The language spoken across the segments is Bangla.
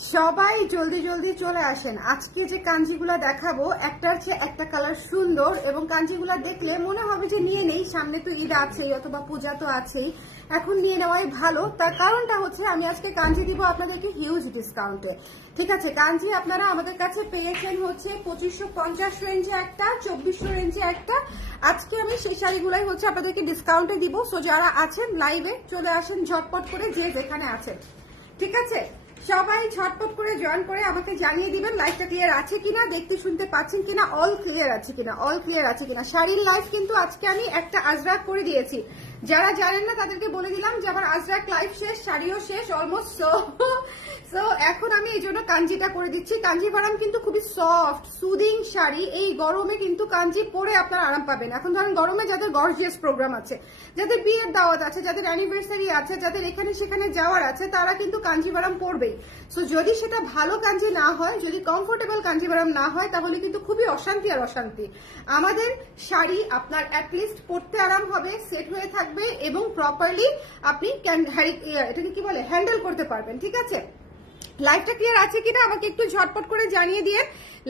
সবাই জলদি জলদি চলে আসেন। আজকে যে কাঞ্জিগুলা দেখাবো একটার চেয়ে একটা কালার সুন্দর, এবং কাঞ্জিগুলা দেখলে মনে হবে যে নিয়ে নেই, সামনে তো ঈদ আছেই অথবা পূজা তো আছেই, এখন নিয়ে নেওয়াই ভালো। তার কারণটা হচ্ছে আমি আজকে কাঞ্জি দিব আপনাদেরকে হিউজ ডিসকাউন্টে। ঠিক আছে, কাঞ্জি আপনারা আমাদের কাছে পেয়েছেন হচ্ছে 2550 রেঞ্জে একটা, 2400 রেঞ্জে একটা। আজকে আমি সেই শাড়িগুলাই হচ্ছে আপনাদেরকে ডিসকাউন্টে দিব। সো যারা আছেন লাইভে চলে আসেন ঝটপট করে, যে যেখানে আছেন। ঠিক আছে, সবাই ঝটপট করে জয়েন করে আমাকে জানিয়ে দিবেন লাইভটা ক্লিয়ার আছে কিনা, দেখতে শুনতে পাচ্ছেন কিনা, অল ক্লিয়ার আছে কিনা, অল ক্লিয়ার আছে কিনা। শাড়ির লাইভ কিন্তু আজকে আমি একটা আজরাক করে দিয়েছি, যারা জানেন না তাদেরকে বলে দিলাম যে আমার আজরাক লাইভ শেষ, শাড়িও শেষ অলমোস্ট। সো এখন আমি এই জন্য কাঞ্জিটা করে দিচ্ছি। কাঞ্জিভারাম কিন্তু খুবই সফট সুদিং শাড়ি, এই গরমে কিন্তু কাঞ্জি পরে আপনারা আরাম পাবেন। এখন ধরেন গরমে যাদের গর্জিয়াস প্রোগ্রাম আছে, যাদের বিয়ের দাওয়াত আছে, যাদের অ্যানিভার্সারি আছে, যাদের এখানে সেখানে যাওয়ার আছে, তারা কিন্তু কাঞ্জিভারাম পরবেই। সো যদি সেটা ভালো কাঞ্জি না হয়, যদি কমফোর্টেবল কাঞ্জিভারাম না হয়, তাহলে কিন্তু খুবই অশান্তি আর অশান্তি। আমাদের শাড়ি আপনার অ্যাটলিস্ট পরতে আরাম হবে, সেট হয়ে থাকবে, এবং প্রপারলি আপনি এটাকে কি বলে হ্যান্ডেল করতে পারবেন। ঠিক আছে, লাইভটা ক্লিয়ার আছে কিনা আমাকে একটু ঝটপট করে জানিয়ে দিয়ে,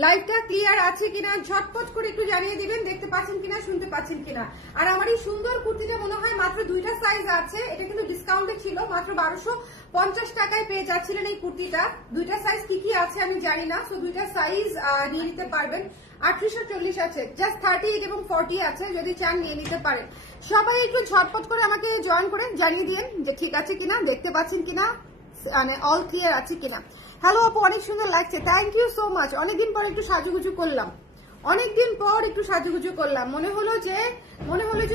লাইভটা ক্লিয়ার আছে কিনা ঝটপট করে একটু জানিয়ে দিবেন, দেখতে পাচ্ছেন কিনা, শুনতে পাচ্ছেন কিনা। আর আমার এই সুন্দর কুর্তিটা মনে হয় মাত্র 2টা সাইজ আছে, এটা কিন্তু ডিসকাউন্টে ছিল, মাত্র 1250 টাকায় পেয়ে যাচ্ছিলেন এই কুর্তিটা। 2টা সাইজ কি কি আছে আমি জানি না, সো 2টা সাইজ নিয়ে নিতে পারবেন। 3840 আছে, জাস্ট 38 এবং 40 আছে, যদি চান নিয়ে নিতে পারেন। সবাই একটু ঝটপট করে আমাকে জয়েন করে জানিয়ে দিন যে ঠিক আছে কিনা, দেখতে পাচ্ছেন কিনা, মানে অল ক্লিয়ার আছে কিনা। হ্যালো আপু, অনেক সুন্দর লাগছে, থ্যাংক ইউ সো মাচ। অনেকদিন পর একটু সাজুগুজু করলাম, অনেকদিন পর একটু সাজুগুজু করলাম, মনে হলো যে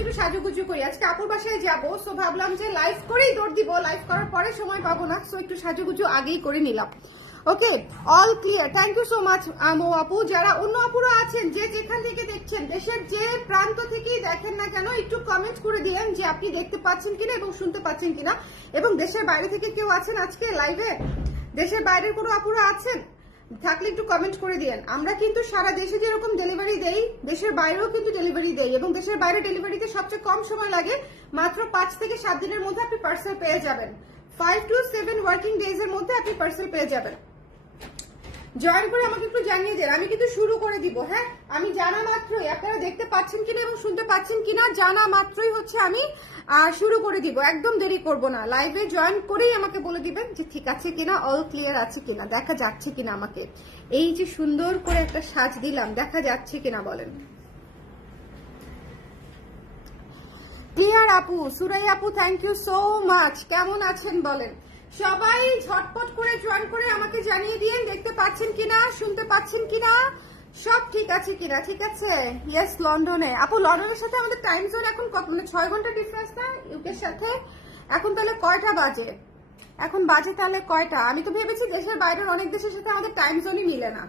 একটু সাজুগুজু করি। আজকে আপুর বাসায় যাবো, সো ভাবলাম যে লাইভ করেই দৌড় দিব, লাইভ করার পরে সময় পাবো না, সো একটু সাজুগুজু আগেই করে নিলাম। Okay, all clear, thank you so much আপু। যারা অন্য আপুরা আছেন, যে যেখান থেকে দেখছেন, দেশের যে প্রান্ত থেকেই দেখেন না কেন, একটু কমেন্ট করে দিলেন যে আপনি দেখতে পাচ্ছেন কিনা এবং শুনতে পাচ্ছেন কিনা। এবং দেশের বাইরে থেকে কেউ আছেন আজকে লাইভে, দেশের বাইরের কোনো আপুরা আছেন থাকলে একটু কমেন্ট করে দিয়েন। আমরা কিন্তু সারা দেশে যেরকম ডেলিভারি দেই, দেশের বাইরেও কিন্তু ডেলিভারি দেই, এবং দেশের বাইরে ডেলিভারিতে সবচেয়ে কম সময় লাগে, মাত্র 5 থেকে 7 দিনের মধ্যে আপনি পার্সেল পেয়ে যাবেন। 5 to 7 ওয়ার্কিং ডেজ এর মধ্যে আপনি পার্সেল পেয়ে যাবেন। জয়েন করে আমাকে একটু জানিয়ে দেন, আমি কিন্তু শুরু করে দিব। হ্যাঁ, আমি জানা মাত্রই, আপনারা দেখতে পাচ্ছেন কিনা এবং শুনতে পাচ্ছেন কিনা, জানা মাত্রই হচ্ছে আমি শুরু করে দিব, একদম দেরি করব না। লাইভে জয়েন করেই আমাকে বলে দিবেন যে ঠিক আছে কিনা, অল ক্লিয়ার আছে কিনা, দেখা যাচ্ছে কিনা আমাকে। এই যে সুন্দর করে একটা সাজ দিলাম, দেখা যাচ্ছে কিনা বলেন। ক্লিয়ার আপু, সুরাই আপু, থ্যাংক ইউ সো মাচ। কেমন আছেন বলেন। সবাই ঝটপট করে জয়েন করে আমাকে জানিয়ে দিন, দেখতে পাচ্ছেন কিনা, শুনতে পাচ্ছেন কিনা, সব ঠিক আছে কিনা। ঠিক আছে, ইয়েস লন্ডনে। আপু লন্ডনের সাথে আমাদের টাইম জোন এখন কত, মানে 6 ঘন্টা ডিফারেন্স না ইউকের সাথে? এখন তাহলে কয়টা বাজে? এখন বাজে তাহলে কয়টা? আমি তো ভেবেছি দেশের বাইরের অনেক দেশের সাথে আমাদের টাইম জোনই মিলে না,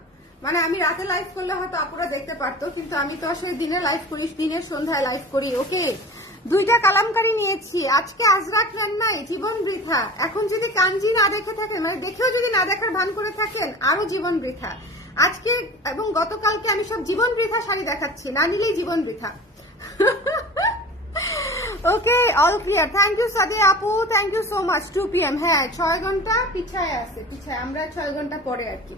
মানে আমি রাতে লাইভ করলে হয়তো আপুরা দেখতে পারতো, কিন্তু আমি তো আসলে দিনে লাইভ করি, দিনের সন্ধ্যায় লাইভ করি। ওকে, 2টা কালামকারি নিয়েছি আজকে, আজরাক নেন নাই, জীবন বৃথা। এখন যদি কাঞ্জি না দেখে থাকেন, মানে দেখেও যদি না দেখার ভান করে থাকেন, আরো জীবন বৃথা। আজকে এবং গতকালকে আমি সব জীবন বৃথা শাড়ি দেখাচ্ছি, না নিলেই জীবন বৃথা। Okay, all clear, thank you সাদে আপু, thank you so much. 2 PM, হ্যাঁ 6 ঘন্টা পিছায় আছে, পিছায় আমরা 6 ঘন্টা পরে আর কি।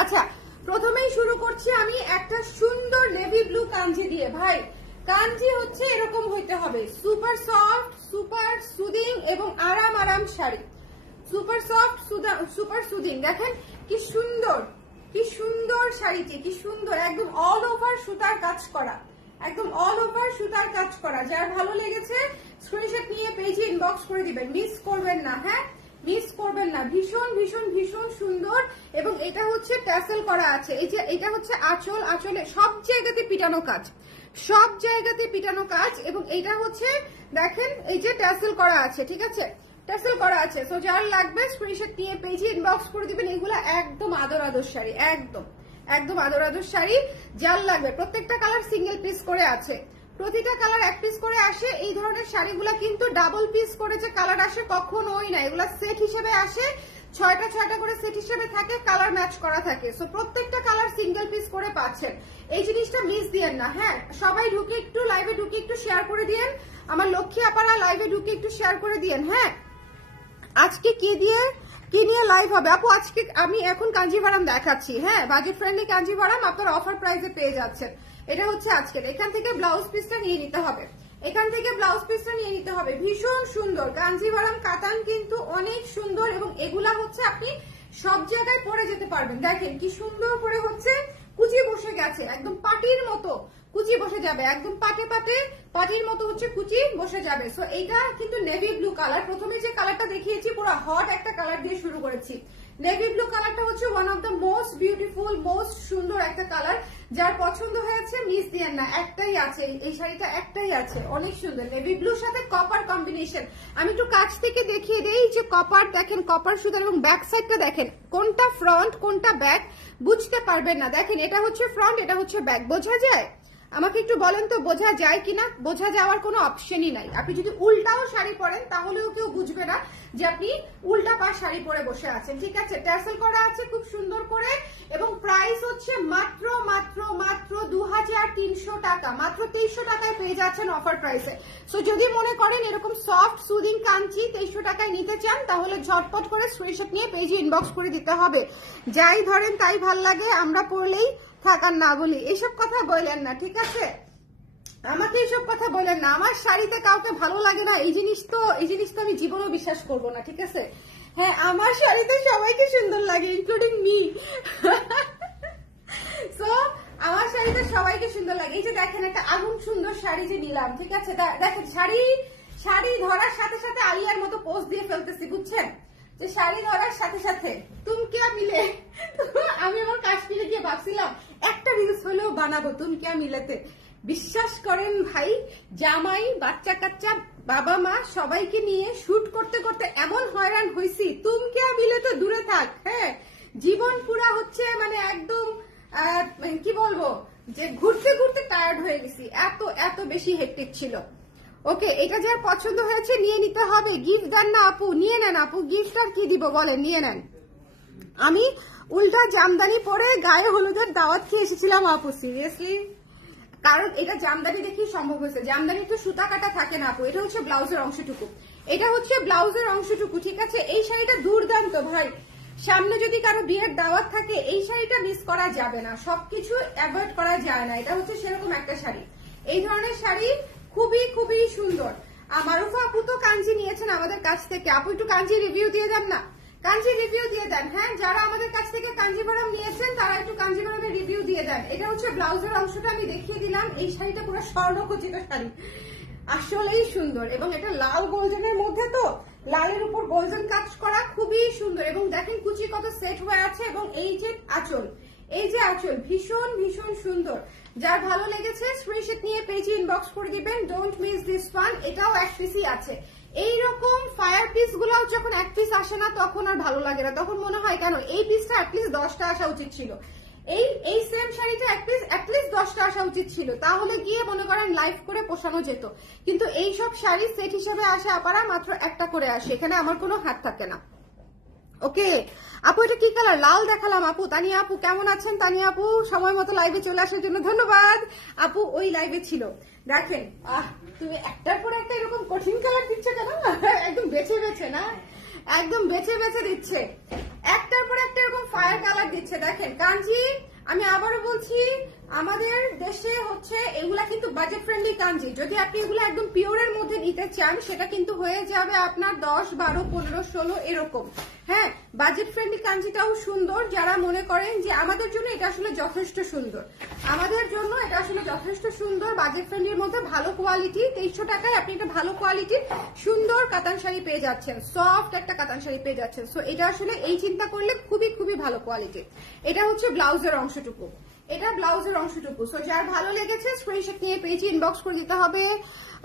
আচ্ছা, প্রথমেই শুরু করছি আমি একটা সুন্দর নেভি ব্লু কাঞ্জি দিয়ে। ভাই কাঞ্জি হচ্ছে এরকম হইতে হবে, সুপার সফট, সুপার সুদিং এবং আরাম আরাম sari. Super soft, super soothing, দেখেন কি সুন্দর, কি সুন্দর শাড়িটি, কি সুন্দর, একদম অল ওভার সুতার কাজ করা, একদম অল ওভার সুতার কাজ করা। যার ভালো লেগেছে স্ক্রিনশট নিয়ে পেজে ইনবক্স করে দিবেন, মিস করবেন না। হ্যাঁ, মিস করবেন না, ভীষণ ভীষণ ভীষণ সুন্দর। এবং এটা হচ্ছে ট্যাসেল করা আছে, এই যে এটা হচ্ছে আঁচল, আঁচলে সব জায়গাতে পিটানো কাজ, সব জায়গাতে পিটানো কাজ। এবং এইটা হচ্ছে দেখেন এই যে ট্যাসেল করা আছে, ঠিক আছে, ট্যাসেল করা আছে। সো যার লাগবে স্ক্রিনশট নিয়ে পেজে ইনবক্স করে দিবেন। এগুলো একদম আদর আদর শাড়ি, একদম একদম আদর আদর শাড়ি। যার লাগবে, প্রত্যেকটা কালার সিঙ্গেল পিস করে আছে, প্রতিটা কালার 1 পিস করে আসে। এই ধরনের শাড়িগুলা কিন্তু ডাবল পিস করে যে কালার আসে কখনোই না, এগুলা সেট হিসেবে আসে, 6টা করে সেট হিসেবে থাকে, কালার ম্যাচ করা থাকে। সো প্রত্যেকটা কালার সিঙ্গেল পিস করে পাচ্ছেন, এই জিনিসটা মিস দিয়েন না। হ্যাঁ, সবাই ঢুকে একটু লাইভে ঢুকে একটু শেয়ার করে দিয়েন, আমার লক্ষ্মী আপারা লাইভে ঢুকে একটু শেয়ার করে দিয়েন। হ্যাঁ, আজকে কি দিয়ে কি নিয়ে লাইভ হবে আপু? আজকে আমি এখন কাঞ্জিভারাম দেখাচ্ছি, হ্যাঁ বাজেট ফ্রেন্ডলি কাঞ্জিভারাম আপনার অফার প্রাইসে পেয়ে যাচ্ছেন। এটা হচ্ছে আজকের, এখান থেকে ব্লাউজ পিসটা নিয়ে নিতে হবে, এখান থেকে ব্লাউজ পিসটা নিয়ে নিতে হবে। ভীষণ সুন্দর কাঞ্জিভারাম কাতান, কিন্তু অনেক সুন্দর, এবং এগুলা হচ্ছে আপনি সব জায়গায় পরে যেতে পারবেন। দেখেন কি সুন্দর করে হচ্ছে কুচি বসে গেছে, একদম পাটির মতো কুচি বসে যাবে, একদম পাটে পাটে পাটির মতো হচ্ছে কুচি বসে যাবে। সো এইটা কিন্তু নেভি ব্লু কালার, প্রথমে যে কালারটা দেখিয়েছি পুরো হট একটা কালার দিয়ে শুরু করেছি। নেভি ব্লু কালারটা হচ্ছে one of the most beautiful, most সুন্দর একটা কালার। যার পছন্দ হয়েছে মিস দিয়েন না, একটাই আছে এই শাড়িটা, একটাই আছে, অনেক সুন্দর নেভি ব্লুর সাথে কপার কম্বিনেশন। আমি একটু কাছ থেকে দেখিয়ে দেই যে কপার দেখেন, কপার সুতার, এবং ব্যাক সাইডটা দেখেন কোনটা ফ্রন্ট কোনটা ব্যাক বুঝতে পারবেন না। দেখেন এটা হচ্ছে ফ্রন্ট, এটা হচ্ছে ব্যাক, বোঝা যায়? আমাকে একটু বলেন তো বোঝা যায় কিনা? বোঝা যাওয়ার কোনো অপশনই নাই। আপনি যদি উল্টাও শাড়ি পরেন তাহলেও কেউ বুঝবে না যে আপনি উল্টা পা শাড়ি পরে বসে আছেন, ঠিক আছে? ট্যাসেল করা আছে খুব সুন্দর করে, এবং প্রাইস হচ্ছে মাত্র মাত্র মাত্র 2300 টাকা, মাত্র 2300 টাকায় পেয়ে যাচ্ছেন অফার প্রাইসে। সো যদি মনে করেন এরকম সফট সুদিং কাঞ্চি 2300 টাকায় নিতে চান, তাহলে ঝটপট করে স্ক্রিনশট নিয়ে পেজে ইনবক্স করে দিতে হবে। যাই ধরেন তাই ভাল লাগে, আমরা পড়লেই থাকার না বলি, এসব কথা বললেন না, ঠিক আছে? আমাকে এইসব কথা বলেন না। আমার শাড়িতে কাউকে ভালো লাগে না এই জিনিস তো আমি জীবনও বিশ্বাস করব না, ঠিক আছে? হ্যাঁ আমার শাড়িতে সবাইকে সুন্দর লাগে, ইনক্লুডিং মি। সো আমার শাড়িতে সবাইকে সুন্দর লাগে। এই যে দেখেন একটা আগুন সুন্দর শাড়ি যে নিলাম, ঠিক আছে? দেখেন শাড়ি ধরার সাথে সাথে আলিয়ার মতো পোজ দিয়ে ফেলতেছি, বুঝছেন? যে শাড়ি ধরার সাথে সাথে তুম কিয়া মিলে, আমি আমার কাশ্মীরে গিয়ে ভাবছিলাম একটা রিলস হলেও বানাবো তুম কিয়া মিলেতে। বিশ্বাস করেন ভাই, জামাই বাচ্চা কাচ্চা বাবা মা সবাইকে নিয়ে শুট করতে করতে এমন হয়রান হয়েছি, তুম কিয়া মিলে তো দূরে থাক। হ্যাঁ জীবন পুরা হচ্ছে মানে একদম কি বলবো, যে ঘুরতে ঘুরতে টায়ার্ড হয়ে গেছি, এত এত বেশি হেক্টিক ছিল। ওকে, এটা যার পছন্দ হয়েছে নিয়ে নিতে হবে। গিফট দেন না আপু? নিয়ে নেন আপু, গিফট আর কি দিব বলেন, নিয়ে নেন। আমি উল্টা জামদানি পরে গায়ে হলুদের দাওয়াত খেয়ে এসেছিলাম আপু, সিরিয়াসলি, কারণ এটা জামদানি দেখেই সম্ভব হয়েছে। জামদানি তো সুতা কাটা থাকে না আপু, এটা হচ্ছে ব্লাউজের অংশটুকু, এটা হচ্ছে ব্লাউজের অংশটুকু, ঠিক আছে? এই শাড়িটা দুর্দান্ত ভাই, সামনে যদি কারো বিয়ের দাওয়াত থাকে এই শাড়িটা মিস করা যাবে না, সবকিছু অ্যাভয়েড করা যায় না। এটা হচ্ছে সেরকম একটা শাড়ি, এই ধরনের শাড়ি খুবই খুবই সুন্দর। মারুফা আপু তো কাঞ্জি নিয়েছেন আমাদের কাছ থেকে, আপু একটু কাঞ্জি রিভিউ দিয়ে দেন না, কাঞ্জি রিভিউ দিয়ে দেন। হ্যাঁ যারা আমাদের কাছ থেকে কাঞ্জিভারাম নিয়েছেন তারা একটু কাঞ্জিভারামের রিভিউ দিয়ে দেন। এটা হচ্ছে ব্লাউজের অংশটা আমি দেখিয়ে দিলাম। এই শাড়িটা পুরো স্বর্ণখচিত শাড়ি, আসলেই সুন্দর, এবং এটা লাল গোল্ডেনের মধ্যে, তো লালের উপর গোল্ডেন কাজ করা, খুবই সুন্দর। এবং দেখেন কুচি কত সেট হয়ে আছে, এবং এই যে আঁচল, এই যে আঁচল ভীষণ ভীষণ সুন্দর। যার ভালো লেগেছে স্ক্রিনশট নিয়ে পেজে ইনবক্স করে দিবেন, ডোন্ট মিস দিস ওয়ান। এটাও এক পিসই আছে। এইরকম ফায়ার পিস গুলাও যখন এক পিস আসে না তখন আর ভালো লাগে না, তখন মনে হয় কেন এই পিসটা অ্যাটলিস্ট 10টা আসা উচিত ছিল, এই সেম শাড়িটা অ্যাটলিস্ট 10টা আসা উচিত ছিল, তাহলে গিয়ে মনে করেন লাইভ করে পোষানো যেত। কিন্তু এই সব শাড়ি সেট হিসেবে আসে আপারা মাত্র একটা করে আসে, এখানে আমার কোনো হাত থাকে না। ওকে আপু এটা কি কালার? লাল দেখালাম আপু। তানিয়া আপু কেমন আছেন? তানিয়া আপু সময় মতো লাইভে চলে আসার জন্য ধন্যবাদ। আপু ওই লাইভে ছিল, দেখেন তুমি একটার পর একটা এরকম কঠিন কালার দিচ্ছে কেন? একদম বেছে বেছে না, একদম বেছে বেছে দিচ্ছে, একটার পর একটা এরকম ফায়ার কালার দিচ্ছে। দেখেন কাঞ্জি, আমি আবারও বলছি আমাদের দেশে হচ্ছে এগুলা কিন্তু বাজেট ফ্রেন্ডলি কাঞ্জি। যদি আপনি এগুলো একদম পিওরের মধ্যে নিতে চান সেটা কিন্তু হয়ে যাবে আপনার 10, 12, 15, 16 এরকম। হ্যাঁ বাজেট ফ্রেন্ডলি কাঞ্জিটাও সুন্দর, যারা মনে করেন যে আমাদের জন্য এটা আসলে যথেষ্ট সুন্দর, আমাদের জন্য এটা আসলে যথেষ্ট সুন্দর। বাজেট ফ্রেন্ডলির মধ্যে ভালো কোয়ালিটি, 2300 টাকায় আপনি একটা ভালো কোয়ালিটির সুন্দর কাতান শাড়ি পেয়ে যাচ্ছেন, সফট একটা কাতান শাড়ি পেয়ে যাচ্ছেন। সো এটা আসলে এই চিন্তা করলে খুবই খুবই ভালো কোয়ালিটি। এটা হচ্ছে ব্লাউজের অংশটুকু, এটা ব্লাউজের অংশটুকু। সো যার ভালো লেগেছে স্ক্রিনশট নিয়ে পেজে ইনবক্স করে দিতে হবে।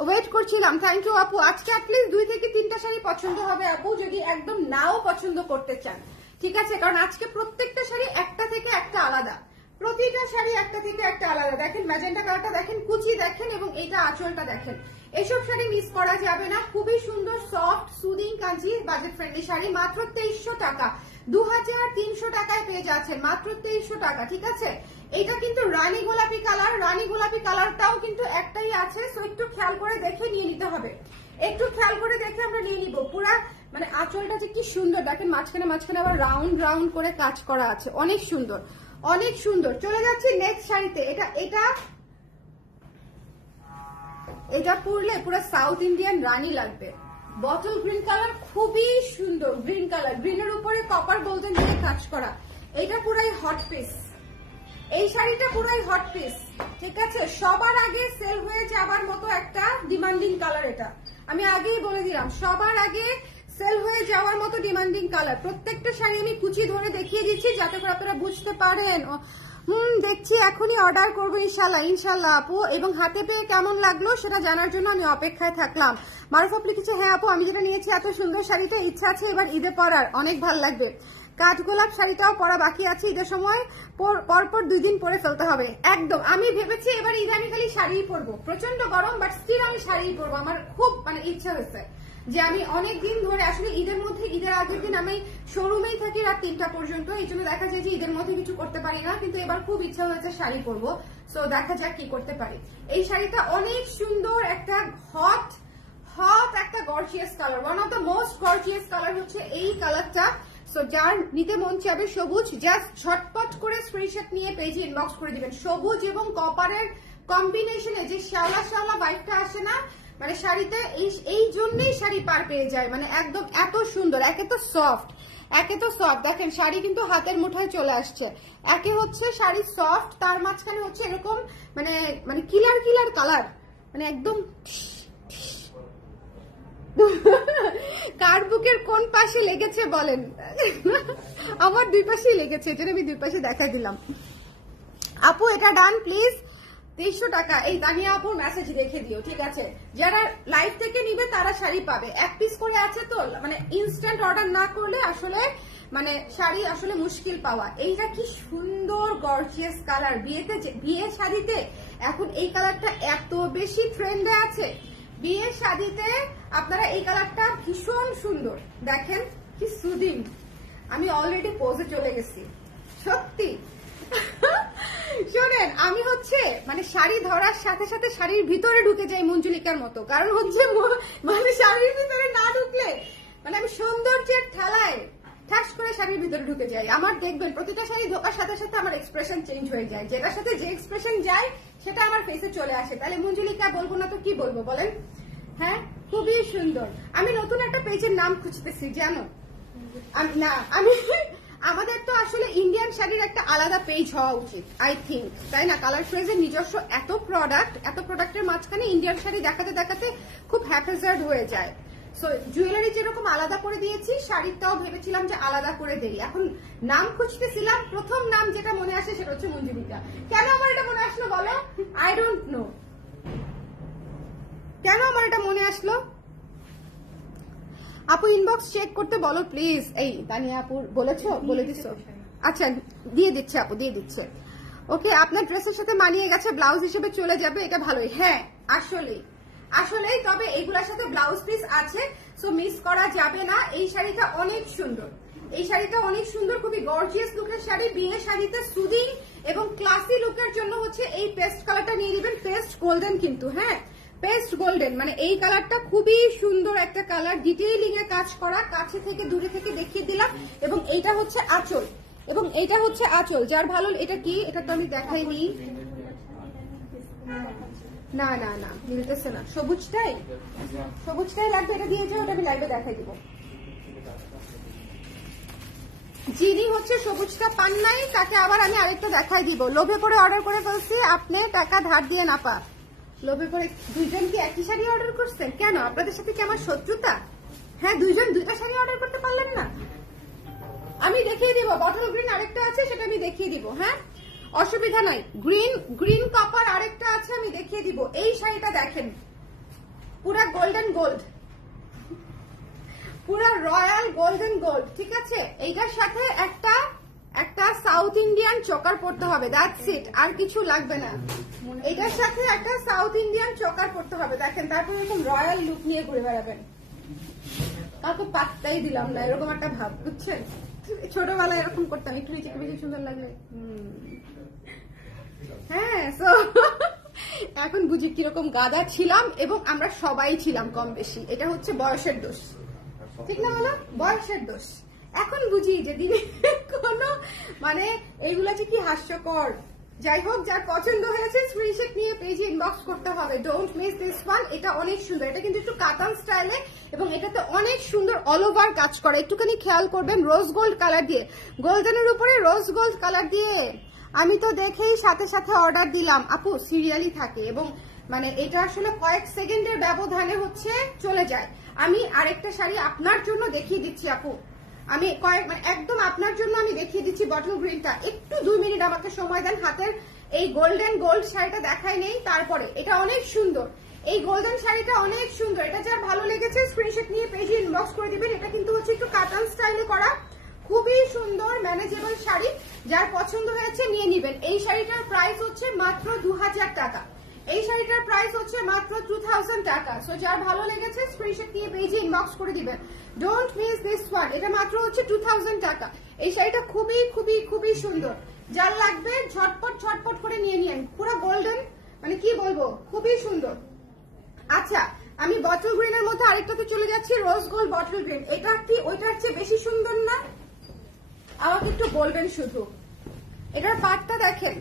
ওয়েট করছিলাম, থ্যাংক ইউ আপু। আজকে অ্যাটলিস্ট 2 থেকে 3টা শাড়ি পছন্দ হবে আপু, যদি একদম নাও পছন্দ করতে চান, ঠিক আছে? কারণ আজকে প্রত্যেকটা শাড়ি একটা থেকে একটা আলাদা, প্রতিটা শাড়ি একটা থেকে একটা আলাদা। দেখেন ম্যাজেন্টা কালারটা দেখেন, কুচি দেখেন, এবং এইটা আঁচলটা দেখেন, এইসব শাড়ি মিস করা যাবে না। খুবই সুন্দর সফট সুদিং কাঞ্জি বাজেট ফ্রেন্ডলি শাড়ি, মাত্র 2300 টাকা, 2300 টাকায় পেয়ে যাচ্ছেন, মাত্র 2300 টাকা, ঠিক আছে? এটা কিন্তু রানী গোলাপি কালার, রানী গোলাপি কালারটাও কিন্তু একটাই আছে, সো একটু খেয়াল করে দেখে নিয়ে নিতে হবে। একটু খেয়াল করে দেখে আমরা নিয়ে নিবো। পুরা মানে আঁচলটা যে কি সুন্দর দেখেন, মাঝখানে মাঝখানে আবার রাউন্ড রাউন্ড করে কাজ করা আছে, অনেক সুন্দর অনেক সুন্দর। চলে যাচ্ছি নেক্সট শাড়িতে। এটা পরলে পুরো সাউথ ইন্ডিয়ান রানী লাগবে। বটল গ্রিন কালার, খুবই সুন্দর গ্রিন কালার, গ্রিনের উপরে কপার গোল্ডেন দিয়ে কাজ করা। এটা পুরাই হট পিস, এই শাড়িটা পুরাই হট পিস, ঠিক আছে। সবার আগে সেল হয়ে যাবার মতো একটা ডিমান্ডিং কালার এটা, আমি আগেই বলে দিলাম, সবার আগে সেল হয়ে যাওয়ার মতো ডিমান্ডিং কালার। প্রত্যেকটা শাড়ি আমি কুচি ধরে দেখিয়ে দিচ্ছি যাতে করে আপনারা বুঝতে পারেন। দেখছি এখনই অর্ডার করবো ইনশাল্লাহ ইনশাল্লাহ আপু। এবং হাতে পেয়ে কেমন লাগলো সেটা জানার জন্য আমি অপেক্ষায় থাকলাম। মারুফ আপু লিখেছে, হ্যাঁ আপু আমি যেটা নিয়েছি এত সুন্দর শাড়িটা ইচ্ছা আছে এবার ঈদে পরার, অনেক ভালো লাগবে। কাঠগোলাপ শাড়িটাও পরা বাকি আছে, ঈদের সময় পরপর 2 দিন পরে ফেলতে হবে। একদম, আমি ভেবেছি এবার ঈদে আমি খালি শাড়িই পরবো, প্রচন্ড গরম বাট স্টিল আমি শাড়িই পরবো। আমার খুব মানে ইচ্ছা হয়েছে যে আমি অনেক দিন ধরে আসলে ঈদের মধ্যে, ঈদের আগের দিন আমি শোরুমেই থাকি রাত 3টা পর্যন্ত, এই জন্য দেখা যায় যে ঈদের মধ্যে কিছু করতে পারি না, কিন্তু এবার খুব ইচ্ছা হয়েছে শাড়ি পরবো। সো দেখা যাক কি করতে পারি। এই শাড়িটা অনেক সুন্দর, একটা হট একটা gorgeous colour, one of the most gorgeous colour হচ্ছে এই কালারটা। সো যার নিতে মন চাইবে সবুজ, জাস্ট ঝটপট করে স্ক্রিনশট নিয়ে পেজে ইনবক্স করে দিবেন। সবুজ এবং কপারের কম্বিনেশনে যে শ্যাওলা শ্যাওলা ভাইবটা আসে না, মানে শাড়িতে এই জন্যই শাড়ি পার পেয়ে যায়, মানে একদম এত সুন্দর। একে তো সফট দেখেন শাড়ি কিন্তু হাতের মুঠোয় চলে আসছে। একে হচ্ছে শাড়ি সফট, তার মাঝখানে হচ্ছে এরকম মানে মানে কিলার কালার, মানে একদম। কার বুকের কোন পাশে লেগেছে বলেন? আমার 2 পাশেই লেগেছে, যেটা আমি 2 পাশে দেখা দিলাম। আপু এটা ডান প্লিজ, 300 টাকা। এই তানিয়া আপুর মেসেজ রেখে দিও, ঠিক আছে। যারা লাইভ থেকে নিবে তারা শাড়ি পাবে, 1 পিস করে আছে তো, মানে ইনস্ট্যান্ট অর্ডার না করলে আসলে মানে শাড়ি আসলে মুশকিল পাওয়া। এইটা কি সুন্দর গর্জিয়াস কালার, বিয়ে শাড়িতে এখন এই কালারটা এত বেশি ট্রেন্ডে আছে। বিয়ে শাড়িতে আপনারা এই কালারটা ভীষণ সুন্দর, দেখেন কি সুদিং। আমি অলরেডি পোজে চলে গেছি সত্যি। শোনেন, আমি হচ্ছে মানে শাড়ি ধরার সাথে সাথে শাড়ির ভিতরে ঢুকে যাই মঞ্জুলিকার মতো, কারণ হচ্ছে মানে শাড়ির ভিতরে না ঢুকলে মানে আমি সৌন্দর্যের ঠেলায় ঠাস করে শাড়ির ভিতরে ঢুকে যাই। আমার দেখবেন প্রতিটা শাড়ি ঢোকার সাথে সাথে আমার এক্সপ্রেশন চেঞ্জ হয়ে যায়, যেটার সাথে যে এক্সপ্রেশন যায় সেটা আমার ফেসে চলে আসে। তাহলে মঞ্জুলিকা বলবো না তো কি বলবো বলেন? হ্যাঁ, খুবই সুন্দর। আমি নতুন একটা পেজের নাম খুঁজতেছি জানো না, আমি আমাদের তো আসলে ইন্ডিয়ান শাড়ির একটা আলাদা পেজ হওয়া উচিত আই থিঙ্ক, তাই না? কালার ফ্রেজের নিজস্ব এত প্রোডাক্টের মাঝখানে ইন্ডিয়ান শাড়ি দেখাতে দেখাতে খুব হ্যাপেজার্ড হয়ে যায়। সো জুয়েলারি যেরকম আলাদা করে দিয়েছি, শাড়িটাও ভেবেছিলাম যে আলাদা করে দেই। এখন নাম খুঁজতেছিলাম, প্রথম নাম যেটা মনে আসে সেটা হচ্ছে মঞ্জুলিকা। কেন আমার এটা মনে আসলো বলো? আই ডোন্ট নো কেন আমার এটা মনে আসলো। আপু ইনবক্স চেক করতে বলো প্লিজ। এই তানিয়া আপু বলেছো, বলে দিছো? আচ্ছা দিয়ে দিচ্ছে আপু, দিয়ে দিচ্ছে। ওকে, আপনার ড্রেসের সাথে মানিয়ে গেছে, ব্লাউজ হিসেবে চলে যাবে, এটা ভালোই। হ্যাঁ আসলেই, তবে এইগুলোর সাথে ব্লাউজ পিস আছে, সো মিস করা যাবে না। এই শাড়িটা অনেক সুন্দর, খুবই গর্জিয়াস লুকের শাড়ি। বিয়ে শাড়িতে সুদিং এবং ক্লাসি লুকের জন্য হচ্ছে এই পেস্ট কালারটা নিয়ে নেবেন, পেস্ট গোল্ডেন কিন্তু, হ্যাঁ পেস্ট গোল্ডেন, মানে এই কালারটা খুবই সুন্দর একটা কালার, ডিটেইলিং এ কাজ করা, কাছে থেকে দূরে থেকে দেখিয়ে দিলাম। এবং এইটা হচ্ছে আঁচল, যার ভালো। এটা কি, এটা তো আমি দেখাইনি, না মিলতেছে না। সবুজটাই লাগবে, এটা দিয়ে যাও, ওটা আমি লাইভে দেখাই দিব। যিনি হচ্ছে সবুজটা পান নাই তাকে আবার আমি আরেকটা দেখাই দিব। লোভে পড়ে অর্ডার করে ফেলছি, আপনি টাকা ধার দিয়ে না পা। লোভে পড়ে 2জন কি একই শাড়ি অর্ডার করছেন? কেন আপনাদের সাথে কি আমার শত্রুতা? হ্যাঁ, 2জন 2টা শাড়ি অর্ডার করতে পারলেন না? আমি দেখিয়ে দিব, বটল গ্রিন আরেকটা আছে সেটা আমি দেখিয়ে দিব। হ্যাঁ, অসুবিধা নাই। গ্রিন কপার আরেকটা আছে, আমি দেখিয়ে দিব। এই শাড়িটা দেখেন, পুরা গোল্ডেন গোল্ড, পুরা রয়্যাল গোল্ডেন গোল্ড, ঠিক আছে। এইটার সাথে একটা সাউথ ইন্ডিয়ান চকার পড়তে হবে, দ্যাটস ইট, আর কিছু লাগবে না। এটার সাথে একটা সাউথ ইন্ডিয়ান চকার পড়তে হবে, দেখেন। তারপর এরকম রয়্যাল লুক নিয়ে ঘুরে বেড়াবেন। কাউকে পাত্তাই দিলাম না, এরকম একটা ভাব, বুঝছেন? ছোটবেলায় এরকম করতাম, একটু নিজেকে বেশি সুন্দর লাগলে। হ্যাঁ, এখন বুঝি কিরকম গাদা ছিলাম, এবং আমরা সবাই ছিলাম কম বেশি। এটা হচ্ছে বয়সের দোষ, ঠিক না বলো? বয়সের দোষ। এখন বুঝি যে দিদি কোনো মানে এইগুলো যে কি হাস্যকর। যাই হোক, যার পছন্দ হয়েছে স্ক্রিনশট নিয়ে পেজে ইনবক্স করতে হবে। Don't miss this one. এটা অনেক সুন্দর, এটা কিন্তু একটু কাতান স্টাইলে, এবং এটাতে অনেক সুন্দর অল ওভার কাজ করা। একটুখানি খেয়াল করবেন, রোজ গোল্ড কালার দিয়ে, গোল্ডেনের উপরে রোজ গোল্ড কালার দিয়ে। আমি তো দেখেই সাথে সাথে অর্ডার দিলাম আপু, সিরিয়ালই থাকে, এবং মানে এটা আসলে কয়েক সেকেন্ডের ব্যবধানে হচ্ছে চলে যায়। আমি আরেকটা শাড়ি আপনার জন্য দেখিয়ে দিচ্ছি আপু, আমি মানে একদম আপনার জন্য আমি দেখিয়ে দিচ্ছি বটল গ্রিনটা। একটু 2 মিনিট আমাকে সময় দেন। হাতের এই গোল্ডেন গোল্ড শাড়িটা দেখাই নেই, তারপরে এটা অনেক সুন্দর, এই গোল্ডেন শাড়িটা অনেক সুন্দর। এটা যার ভালো লেগেছে স্ক্রিনশট নিয়ে পেজে ইনবক্স করে দিবেন। এটা কিন্তু হচ্ছে একটু কাতান স্টাইলে করা, খুবই সুন্দর ম্যানেজেবল শাড়ি। যার পছন্দ হয়েছে নিয়ে নিবেন। এই শাড়িটার প্রাইস হচ্ছে মাত্র 2000 টাকা। এই শাড়িটার প্রাইস হচ্ছে মাত্র 2000 টাকা। সো যার ভালো লেগেছে স্ক্রিনশট নিয়ে পেজে ইনবক্স করে দিবেন। Don't miss this one. এটা মাত্র হচ্ছে 2000 টাকা। এই শাড়িটা খুবই খুবই খুবই সুন্দর। যার লাগবে ঝটপট ঝটপট করে নিয়ে নিন। পুরো গোল্ডেন, মানে কি বলবো, খুবই সুন্দর। আচ্ছা, আমি বটল গ্রিনের মধ্যে আরেকটাতে চলে যাচ্ছি, রোজ গোল্ড বটল গ্রিন। এটা কি ওইটার চেয়ে বেশি সুন্দর না? আমাকে একটু বলবেন শুধু। এটার পাটটা দেখেন,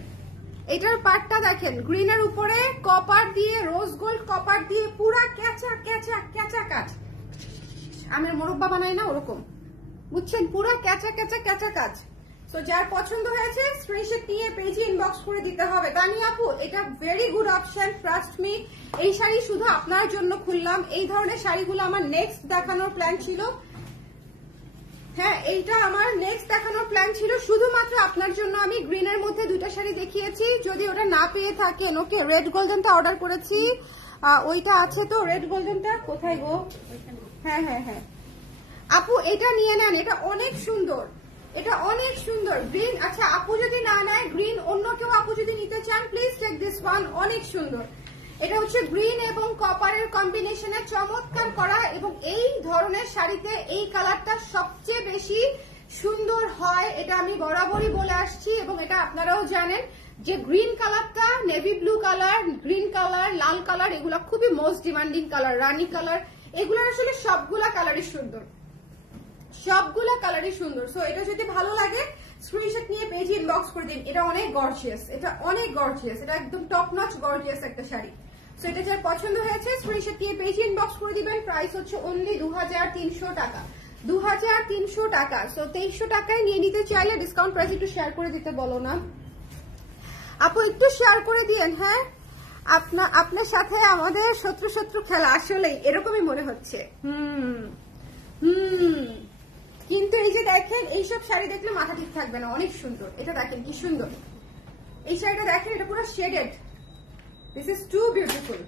এটার পাটটা দেখেন, গ্রিনের উপরে কপার দিয়ে, রোজ গোল্ড কপার দিয়ে, পুরা ক্যাচা ক্যাচা ক্যাচা কাজ। আমার মোরব্বা বানায় না ওরকম, বুঝছেন? পুরা ক্যাচা ক্যাচা ক্যাচা কাজ। তো যার পছন্দ হয়েছে স্ক্রিনশট নিয়ে পেজে ইনবক্স করে দিতে হবে। তানিয়া আপু, এটা very good option, trust me. এই শাড়ি শুধু আপনার জন্য খুললাম। এই ধরনের শাড়িগুলো আমার নেক্সট দেখানোর প্ল্যান ছিল। হ্যাঁ, এইটা আমার নেক্সট দেখানোর প্ল্যান ছিল, শুধুমাত্র আপনার জন্য আমি গ্রিনের মধ্যে 2টা শাড়ি দেখিয়েছি। যদি ওটা না পেয়ে থাকেন, ওকে রেড গোল্ডেনটা অর্ডার করেছি, ওইটা আছে তো। রেড গোল্ডেনটা কোথায় গো? হ্যাঁ হ্যাঁ হ্যাঁ আপু, এটা নিয়ে নেন, এটা অনেক সুন্দর, এটা অনেক সুন্দর গ্রিন। আচ্ছা, আপু যদি না নেয় গ্রিন, অন্য কেউ আপু যদি নিতে চান প্লিজ টেক দিস ওয়ান, অনেক সুন্দর। এটা হচ্ছে গ্রিন এবং কপারের কম্বিনেশনে চমৎকার করা, এবং এই ধরনের শাড়িতে এই কালারটা সবচেয়ে বেশি সুন্দর হয়। এটা আমি বরাবরই বলে আসছি, এবং এটা আপনারাও জানেন যে গ্রিন কালারটা, navy blue colour, green colour, লাল কালার, এগুলা খুবই মোস্ট ডিমান্ডিং কালার। রানী কালার, এগুলোর আসলে সবগুলা কালারই সুন্দর, সবগুলা কালারই সুন্দর। সো এটা যদি ভালো লাগে স্ক্রিনশট নিয়ে পেজে ইনবক্স করে দিন। এটা অনেক গর্জিয়াস, এটা অনেক গর্জিয়াস, এটা একদম টপ নচ গর্জিয়াস একটা শাড়ি। সো এটা যার পছন্দ হয়েছে স্ক্রিনশট নিয়ে পেজে ইনবক্স করে দিবেন। প্রাইস হচ্ছে অনলি 2300 টাকা, 2300 টাকা। সো 2300 টাকায় নিয়ে নিতে চাইলে ডিসকাউন্ট প্রাইস একটু শেয়ার করে দিতে বলো না আপু, একটু শেয়ার করে দিয়েন। হ্যাঁ, আপনার সাথে আমাদের শত্রু শত্রু খেলা, আসলেই এরকমই মনে হচ্ছে। কিন্তু এই যে দেখেন, এইসব শাড়ি দেখলে মাথা ঠিক থাকবে না, অনেক সুন্দর। এটা দেখেন কি সুন্দর, এই শাড়িটা দেখেন, এটা পুরো shaded, this is too beautiful.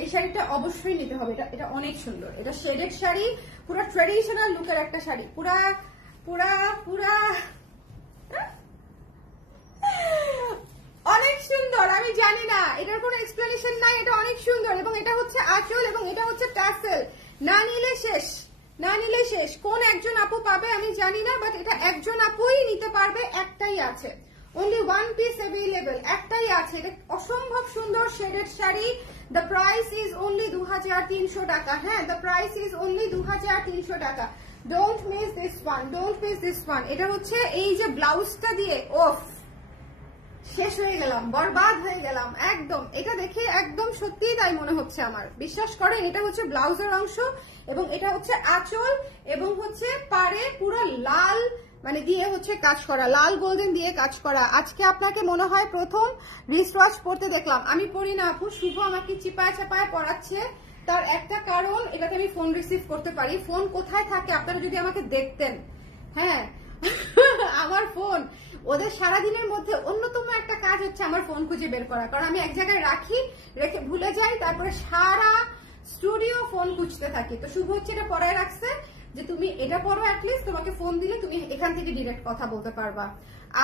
এই শাড়িটা অবশ্যই নিতে হবে, এটা অনেক সুন্দর। এটা শেডেড শাড়ি, পুরো ট্রেডিশনাল লুকের একটা শাড়ি, পুরা পুরা পুরা অনেক সুন্দর। আমি জানি না, এটার কোনো এক্সপ্লেনেশন নাই, এটা অনেক সুন্দর। এবং এটা হচ্ছে আঁচল, এবং এটা হচ্ছে টাসেল। না নিলে শেষ, না নিলে শেষ। কোন একজন আপু পাবে আমি জানি না, বাট এটা একজন আপুই নিতে পারবে, একটাই আছে, only one piece available, একটাই আছে। এটা অসম্ভব সুন্দর shaded sari. the price is only 2300 টাকা। হ্যাঁ, the price is only 2300 টাকা। don't miss this one, don't miss this one। এটা হচ্ছে এই যে ব্লাউজটা দিয়ে, ওফ, শেষ হয়ে গেলাম, বরবাদ হয়ে গেলাম একদম। এটা দেখে একদম সত্যিই তাই মনে হচ্ছে আমার, বিশ্বাস করেন। এটা হচ্ছে ব্লাউজের অংশ, এবং এটা হচ্ছে আঁচল, এবং হচ্ছে পাড়ে পুরো লাল মানে দিয়ে হচ্ছে কাজ করা, লাল গোল্ডেন দিয়ে কাজ করা। আজকে আপনাকে মনে হয় প্রথম রিস্টওয়াচ পড়তে দেখলাম। আমি পড়ি না আপু, শুভ আমাকে চিপায় চাপায় পড়াচ্ছে। তার একটা কারণ, এটাকে আমি ফোন রিসিভ করতে পারি। ফোন কোথায় থাকে আপনারা যদি আমাকে দেখতেন। হ্যাঁ, আমার ফোন, ওদের সারাদিনের মধ্যে অন্যতম একটা কাজ হচ্ছে আমার ফোন খুঁজে বের করা। কারণ আমি এক জায়গায় রাখি, রেখে ভুলে যাই, তারপরে সারা স্টুডিও ফোন খুঁজতে থাকি। তো শুভ হচ্ছে এটা পড়ায় রাখছে যে তুমি এটা পড়ো, অ্যাটলিস্ট তোমাকে ফোন দিলে তুমি এখান থেকে ডিরেক্ট কথা বলতে পারবা।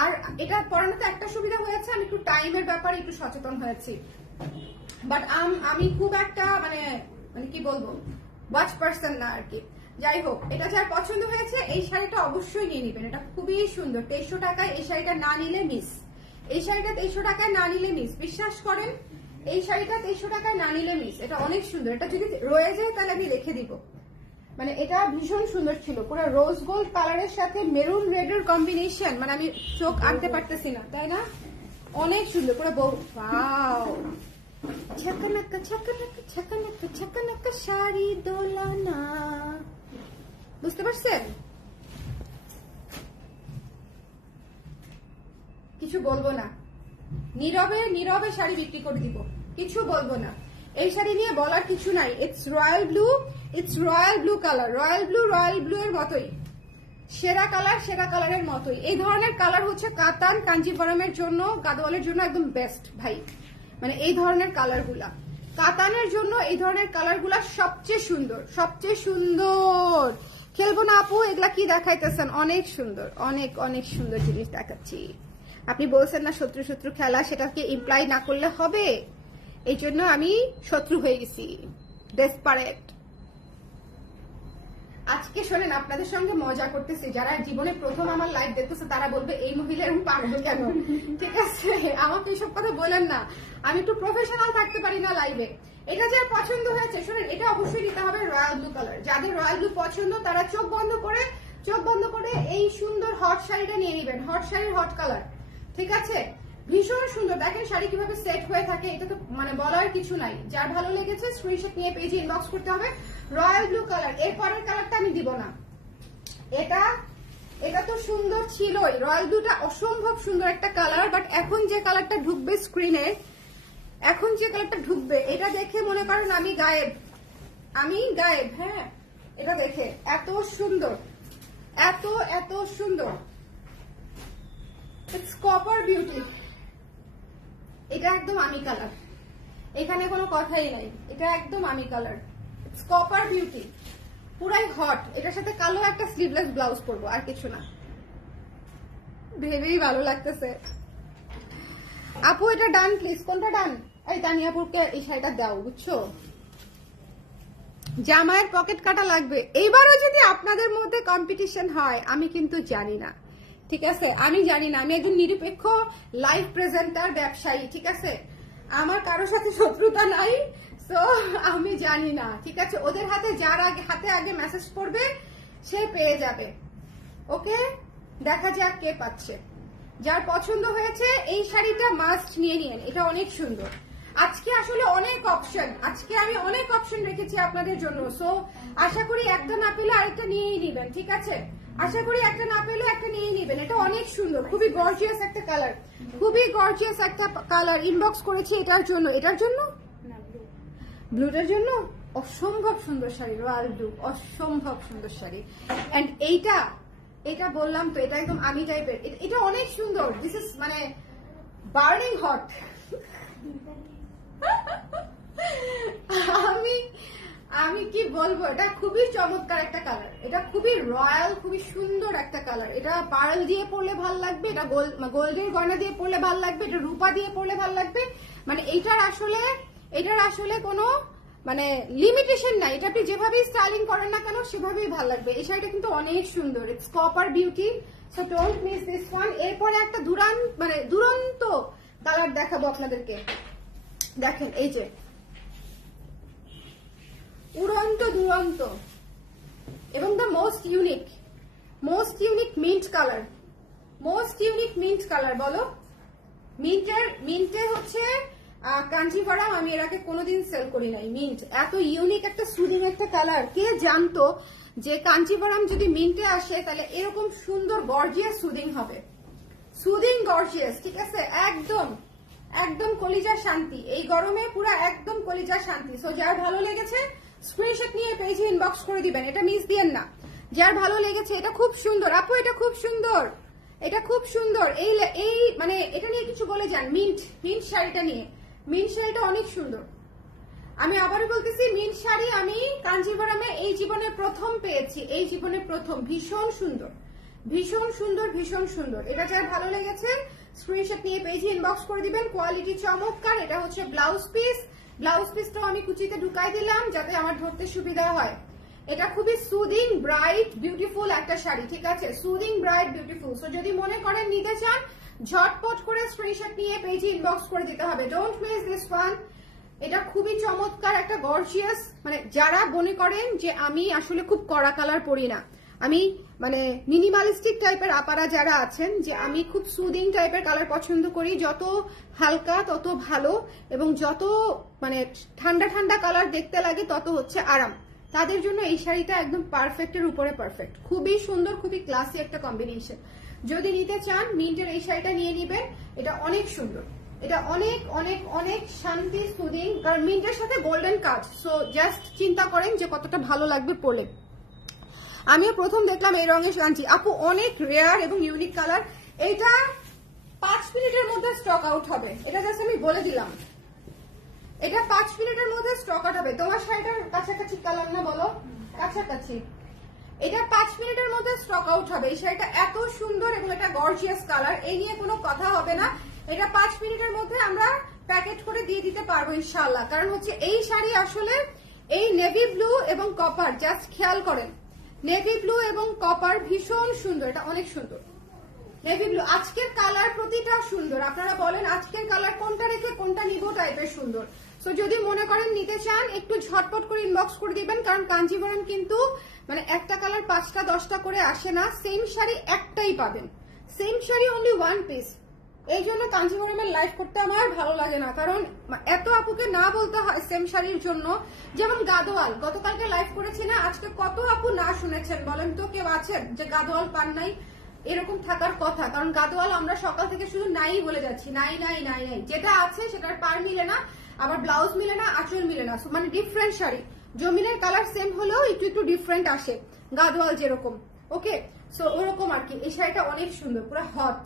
আর এটা পড়ানোতে একটা সুবিধা হয়েছে, আমি একটু টাইমের ব্যাপারে একটু সচেতন হয়েছি। বাট আমি খুব একটা মানে কি বলবো, ওয়াচ পার্সন না আর কি। যাই হোক, এটা যার পছন্দ হয়েছে এই শাড়িটা অবশ্যই নিয়ে নেবেন। এটা খুবই সুন্দর। 2300 টাকায় এই শাড়িটা না নিলে মিস, এই শাড়িটা 2300 টাকায় না নিলে মিস, বিশ্বাস করেন। এই শাড়িটা 2300 টাকায় না নিলে মিস। এটা অনেক সুন্দর, এটা যদি রয়ে যায় তাহলে আমি রেখে দিব। মানে এটা ভীষণ সুন্দর ছিল, পুরো রোজ গোল্ড কালারের সাথে মেরুন রেডের কম্বিনেশন, মানে আমি চোখ আনতে পারতেছি না, তাই না? অনেক সুন্দর পুরো। ওয়াও, ছকনকা ছকনকা ছকনকা ছকনকা শাড়ি দোলানা, বুঝতে পারছেন? কিছু বলবো না, নীরবে নীরবে শাড়ি বিক্রি করে দিব, কিছু বলবো না। এই শাড়ি নিয়ে বলার কিছু নাই। It's royal blue, it's royal blue colour, royal blue এর মতোই, সেরা কালার, সেরা কালারের মতোই। এই ধরনের কালার হচ্ছে কাতান কাঞ্জিভরমের জন্য, গাদোয়ালের জন্য একদম বেস্ট ভাই। মানে এই ধরনের কালার গুলা কাতানের জন্য, এই ধরনের কালার গুলা সবচেয়ে সুন্দর, সবচেয়ে সুন্দর। খেলবো না আপু, এগুলা কি দেখাইতেছেন? অনেক সুন্দর, অনেক অনেক সুন্দর জিনিস দেখাচ্ছি। আপনি বলছেন না শত্রু শত্রু খেলা, সেটাকে ইমপ্লাই না করলে হবে, এই জন্য আমি শত্রু হয়ে গেছি, ডেসপারেট। আজকে শোনেন, আপনাদের সঙ্গে মজা করতেছি, যারা জীবনে প্রথম আমার লাইভ দেখতেছে তারা বলবে এই মহিলা এরকম পাগল কেন, ঠিক আছে? আমাকে এইসব কথা বলেন না, আমি একটু প্রফেশনাল থাকতে পারি না লাইভে। এটা যার পছন্দ হয়েছে, শোনেন, এটা অবশ্যই নিতে হবে রয়্যাল ব্লু কালার। যাদের রয়্যাল ব্লু পছন্দ তারা চোখ বন্ধ করে এই সুন্দর হট শাড়িটা নিয়ে নেবেন, হট শাড়ির হট কালার, ঠিক আছে? ভীষণ সুন্দর, দেখেন শাড়ি কিভাবে সেট হয়ে থাকে, এটা তো মানে বলার কিছু নাই। যার ভালো লেগেছে স্ক্রিনশট নিয়ে পেজে ইনবক্স করতে হবে। রয়্যাল ব্লু কালার, এর পরের কালারটা আমি দিব না। এটা তো সুন্দর ছিলই, রয়্যাল ব্লুটা অসম্ভব সুন্দর একটা কালার, বাট এখন যে কালারটা ঢুকবে স্ক্রিনে, এখন যে কালারটা ঢুকবে, এটা দেখে মনে করেন আমি গায়েব, হ্যাঁ। এটা দেখে এত সুন্দর, এত এত সুন্দর, ইটস কপার বিউটি। এটা একদম আমি কালার, এখানে কোনো কথাই নাই, এটা একদম আমি কালার, ইটস কপার বিউটি, পুরাই হট। এটার সাথে কালো একটা স্লিভলেস ব্লাউজ পরবো, আর কিছু না। ভেবেই ভালো লাগতেছে। আপু এটা ডান প্লিজ। কোনটা ডান? এই তানিয়াপুরকে এই শাড়িটা দাও, বুঝছো? জামাইয়ের পকেট কাটা লাগবে। এইবারও যদি আপনাদের মধ্যে কম্পিটিশন হয়, আমি কিন্তু জানি না, ঠিক আছে? আমি জানি না, আমি একজন নিরপেক্ষ লাইভ প্রেজেন্টার, ব্যবসায়ী, ঠিক আছে? আমার কারোর সাথে শত্রুতা নাই, সো আমি জানি না, ঠিক আছে? ওদের হাতে যার হাতে আগে মেসেজ পড়বে সে পেয়ে যাবে, ওকে? দেখা যাক কে পাচ্ছে। যার পছন্দ হয়েছে এই শাড়িটা মাস্ট নিয়ে নিন, এটা অনেক সুন্দর। আজকে আসলে অনেক অপশন, আজকে আমি অনেক অপশন রেখেছি আপনাদের জন্য, সো আশা করি একটা না পেলে আরেকটা নিয়েই নিবেন, ঠিক আছে? আশা করি একটা না পেলে একটা নিয়েই নিবেন। এটা অনেক সুন্দর, খুবই গর্জিয়াস একটা কালার, খুবই গর্জিয়াস একটা কালার। ইনবক্স করেছি এটার জন্য, এটার জন্য ব্লুটার জন্য। অসম্ভব সুন্দর শাড়ি, রয়্যাল ব্লু, অসম্ভব সুন্দর শাড়ি। এন্ড এটা বললাম তো, এটা একদম আমি টাইপের, এটা অনেক সুন্দর। দিস ইজ মানে বার্নিং হট। আমি কি বলবো, এটা খুবই চমৎকার একটা কালার, এটা খুবই রয়্যাল, খুবই সুন্দর একটা কালার। এটা পার্ল দিয়ে পরলে ভাল লাগবে, এটা গোল্ডের গয়না দিয়ে পরলে ভাল লাগবে, এটা রূপা দিয়ে পরলে ভাল লাগবে। মানে এটার আসলে কোনো মানে লিমিটেশন নাই, এটা আপনি যেভাবেই স্টাইলিং করেন না কেন সেভাবেই ভাল লাগবে। এই শাড়িটা কিন্তু অনেক সুন্দর, it's copper beauty, so don't miss this one. এরপরে একটা দুরন্ত কালার দেখাবো আপনাদেরকে। দেখেন এই যে দুরন্ত এবং the most unique mint colour, বলো মিন্টের হচ্ছে কাঞ্জিভরম আমি এর আগে কোনোদিন সেল করি নাই। মিন্ট এত ইউনিক একটা সুদিং একটা কালার, কে জানতো যে কাঞ্জিভরম যদি মিন্টে আসে তাহলে এরকম সুন্দর গর্জিয়াস সুদিং হবে, সুদিং গর্জিয়াস, ঠিক আছে? একদম কলিজা শান্তি, এই গরমে পুরো একদম কলিজা শান্তি। সো যার ভালো লেগেছে স্ক্রিনশট নিয়ে পেজে ইনবক্স করে দিবেন, এটা মিস দিয়েন না। যার ভালো লেগেছে, এটা খুব সুন্দর আপু, এটা খুব সুন্দর, এটা খুব সুন্দর। এই মানে এটা নিয়ে কিছু বলে যান, মিন্ট শাড়িটা নিয়ে। মিন্ট শাড়িটা অনেক সুন্দর, আমি আবারও বলতেছি, মিন্ট শাড়ি আমি কাঞ্জিভরমে এই জীবনে প্রথম পেয়েছি, এই জীবনে প্রথম। ভীষণ সুন্দর, ভীষণ সুন্দর, ভীষণ সুন্দর। এটা যার ভালো লেগেছে স্ক্রিনশট নিয়ে পেজে ইনবক্স করে দিবেন। কোয়ালিটি চমৎকার। এটা হচ্ছে ব্লাউজ পিসটাও আমি কুচিতে ঢুকাই দিলাম যাতে আমার ধরতে সুবিধা হয়। এটা খুবই সুদিং ব্রাইট বিউটিফুল একটা শাড়ি, ঠিক আছে? Soothing bright beautiful. সো যদি মনে করেন নিতে চান ঝটপট করে স্ক্রিনশট নিয়ে পেজে ইনবক্স করে দিতে হবে। Don't miss this one. এটা খুবই চমৎকার একটা গর্জিয়াস, মানে যারা মনে করেন যে আমি আসলে খুব কড়া কালার পরি না, আমি মানে মিনিমালিস্টিক টাইপের আপারা যারা আছেন, যে আমি খুব সুদিং টাইপের কালার পছন্দ করি, যত হালকা তত ভালো এবং যত মানে ঠান্ডা ঠান্ডা কালার দেখতে লাগে তত হচ্ছে আরাম, তাদের জন্য এই শাড়িটা একদম পারফেক্টের উপরে পারফেক্ট। খুবই সুন্দর, খুবই ক্লাসি একটা কম্বিনেশন। যদি নিতে চান মিন্টের এই শাড়িটা নিয়ে নিবেন, এটা অনেক সুন্দর, এটা অনেক অনেক অনেক শান্তি সুদিং, কারণ মিন্টের সাথে গোল্ডেন কাজ, সো জাস্ট চিন্তা করেন যে কতটা ভালো লাগবে পরলে। আমিও প্রথম দেখলাম এই রঙের কাঞ্চি, আপু অনেক রেয়ার এবং ইউনিক কালার। এটা 5 মিনিটের মধ্যে স্টক আউট হবে, এটা জাস্ট আমি বলে দিলাম, এটা 5 মিনিটের মধ্যে স্টক আউট হবে। তোমার শাড়িটার কাছাকাছি কালার না, বলো কাছাকাছি, এটা 5 মিনিটের মধ্যে স্টক আউট হবে। এই শাড়িটা এত সুন্দর এবং এটা গর্জিয়াস কালার, এই নিয়ে কোনো কথা হবে না। এটা 5 মিনিটের মধ্যে আমরা প্যাকেট করে দিয়ে দিতে পারবো ইনশাআল্লাহ। কারণ হচ্ছে এই শাড়ি আসলে এই নেভি ব্লু এবং কপার, জাস্ট খেয়াল করেন, নেভি ব্লু এবং কপার ভীষণ সুন্দর, এটা অনেক সুন্দর নেভি ব্লু। আজকের কালার প্রতিটা সুন্দর, আপনারা বলেন আজকের কালার কোনটা রেখে কোনটা নিব টাইপের সুন্দর। সো যদি মনে করেন নিতে চান একটু ঝটপট করে ইনবক্স করে দিবেন, কারণ কাঞ্জিভরম কিন্তু মানে একটা কালার 5টা 10টা করে আসে না, সেম শাড়ি একটাই পাবেন, সেম শাড়ি অনলি 1 পিস। এই জন্য কাঞ্জিভরমের লাইভ করতে আমার ভালো লাগে না, কারণ এত আপুকে না বলতে হয় সেম শাড়ির জন্য। যেমন গাদোয়াল, গতকালকে লাইভ করেছি না, আজকে কত আপু না শুনেছেন বলেন তো, কেউ আছেন যে গাদোয়াল পান নাই? এরকম থাকার কথা, কারণ গাদোয়াল আমরা সকাল থেকে শুধু নাই বলে যাচ্ছি, নাই নাই নাই নাই, যেটা আছে সেটার পার মিলে না, আবার ব্লাউজ মিলে না, আঁচল মিলে না, মানে ডিফারেন্ট শাড়ি, জমিনের কালার সেম হলেও একটু একটু ডিফারেন্ট আসে, গাদোয়াল যেরকম। ওকে, সো ওরকম আর কি। এই শাড়িটা অনেক সুন্দর, পুরো হট।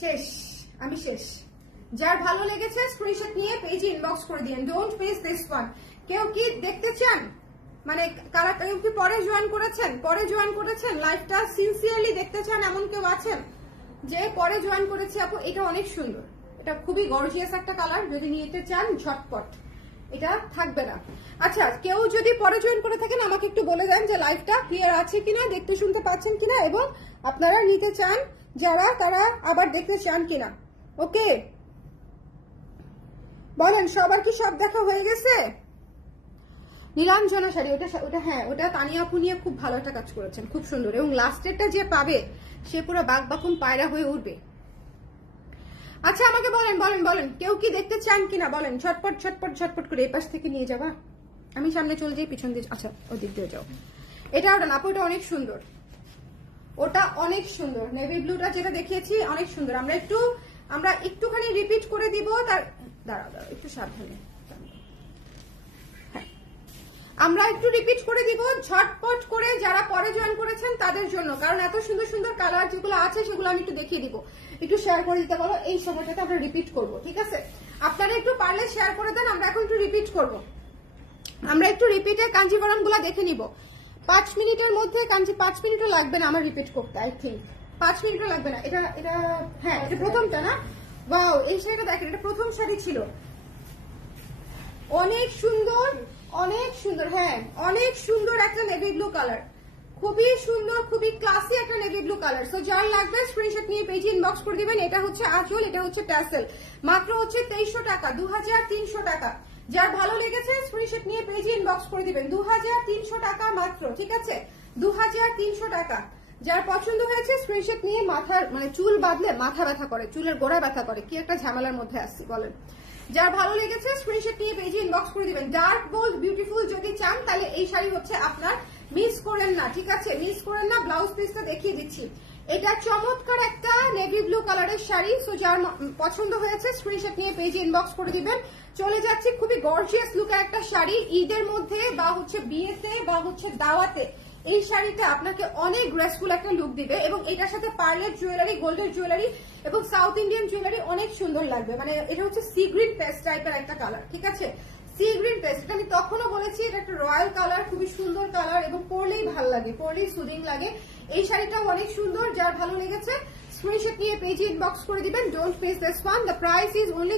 শেষ, আমি শেষ। যার ভালো লেগেছে স্ক্রিনশট নিয়ে পেজে ইনবক্স করে দিন। Don't miss this one. কেউ কি দেখতে চান, মানে কারা কেউ কি পরে জয়েন করেছেন, পরে জয়েন করেছেন লাইভটা সিনসিয়ারলি দেখতে চান, এমন কেউ আছেন যে পরে জয়েন করেছে? আপু এটা অনেক সুন্দর, এটা খুবই গর্জিয়াস একটা কালার, যদি নিতে চান ঝটপট, এটা থাকবে না। আচ্ছা, কেউ যদি পরে জয়েন করে থাকেন আমাকে একটু বলে দেন যে লাইভটা ক্লিয়ার আছে কিনা, দেখতে শুনতে পাচ্ছেন কিনা, এবং আপনারা নিতে চান যারা তারা আবার দেখতে চান কিনা। ওকে বলেন, সবার কি সব দেখা হয়ে গেছে? নীলাঞ্জনা শাড়ি, ওটা হ্যাঁ, ওটা তানিয়া আপু নিয়ে খুব ভালো একটা কাজ করেছেন, খুব সুন্দর, এবং লাস্টেরটা যে পাবে সে পুরো বাঘ বাকুম পায়রা হয়ে উঠবে। আচ্ছা আমাকে বলেন বলেন বলেন, কেউ কি দেখতে চান কিনা বলেন, ঝটপট ঝটপট ঝটপট করে। এই পাশ থেকে নিয়ে যাবা, আমি সামনে চলে যাই, পিছন দিয়ে, আচ্ছা ওই দিক দিয়ে যাও। এটা ওটা না আপু, ওটা অনেক সুন্দর, ওটা অনেক সুন্দর, নেভি ব্লুটা যেটা দেখিয়েছি অনেক সুন্দর। আমরা একটুখানি রিপিট করে দিব, তার দাঁড়াও দাঁড়াও একটু সাবধানে, আমরা একটু রিপিট করে দিব ঝটপট করে, যারা পরে জয়েন করেছেন তাদের জন্য, কারণ এত সুন্দর সুন্দর কালার যেগুলো আছে সেগুলো আমি একটু দেখিয়ে দিব। একটু শেয়ার করে দিতে বলো, এই সময়টাতে আমরা রিপিট করব, ঠিক আছে? আপনারা একটু পারলে শেয়ার করে দেন, আমরা এখন একটু রিপিট করব। আমরা একটু রিপিটে কাঞ্জিভরম গুলা দেখে নিব 5 মিনিটের মধ্যে। 5 মিনিটও লাগবে না আমার রিপিট করতে, আই থিঙ্ক 5 মিনিটও লাগবে না। এটা এটা হ্যাঁ, এটা প্রথমটা না? ওয়াও, এই শাড়িটা দেখেন, এটা প্রথম শাড়ি ছিল, অনেক সুন্দর অনেক সুন্দর, হ্যাঁ অনেক সুন্দর একটা নেভি ব্লু কালার, খুবই সুন্দর, খুবই ক্লাসি একটা নেভি ব্লু কালার। সো যার লাগবে স্ক্রিনশট নিয়ে পেজে ইনবক্স করে দিবেন। এটা হচ্ছে আঁচল, এটা হচ্ছে ট্যাসেল, মাত্র হচ্ছে 2300 টাকা, 2300 টাকা। যার ভালো লেগেছে স্ক্রিনশট নিয়ে পেজে ইনবক্স করে দিবেন, 2300 টাকা মাত্র, ঠিক আছে? 2300 টাকা। যার পছন্দ হয়েছে স্ক্রিনশট নিয়ে, মাথার মানে চুল বাঁধলে মাথা ব্যথা করে, চুলের গোড়া ব্যথা করে, কি একটা ঝামেলার মধ্যে আসছি বলেন। যার ভালো লেগেছে স্ক্রিনশট নিয়ে পেজে ইনবক্স করে দিবেন। ডার্ক বোল্ড বিউটিফুল যদি চান তাহলে এই শাড়ি হচ্ছে আপনার, মিস করেন না, ঠিক আছে? মিস করেন না। ব্লাউজ পিসটা দেখিয়ে দিচ্ছি, এটা চমৎকার একটা নেভি ব্লু কালারের শাড়ি। সো যার পছন্দ হয়েছে স্ক্রিনশট নিয়ে পেজে ইনবক্স করে দিবেন। চলে যাচ্ছি খুবই গর্জিয়াস লুকের একটা শাড়ি, ঈদের মধ্যে বা হচ্ছে বিয়েতে বা হচ্ছে দাওয়াতে এই শাড়িটা আপনাকে অনেক গ্রেসফুল একটা লুক দিবে, এবং এটার সাথে পার্লের জুয়েলারি, গোল্ডের জুয়েলারি এবং সাউথ ইন্ডিয়ান জুয়েলারি অনেক সুন্দর লাগবে। মানে এটা হচ্ছে সি গ্রিন পেস্ট টাইপের একটা কালার, ঠিক আছে? সি গ্রিন পেস্ট, এটা আমি তখনও বলেছি এটা একটা রয়্যাল কালার, খুবই সুন্দর কালার, এবং পরলেই ভালো লাগে, পরলেই সুদিং লাগে। এই শাড়িটাও অনেক সুন্দর, যার ভালো লেগেছে স্ক্রিনশট নিয়ে পেজে ইনবক্স করে দিবেন। Don't miss this one. The price is only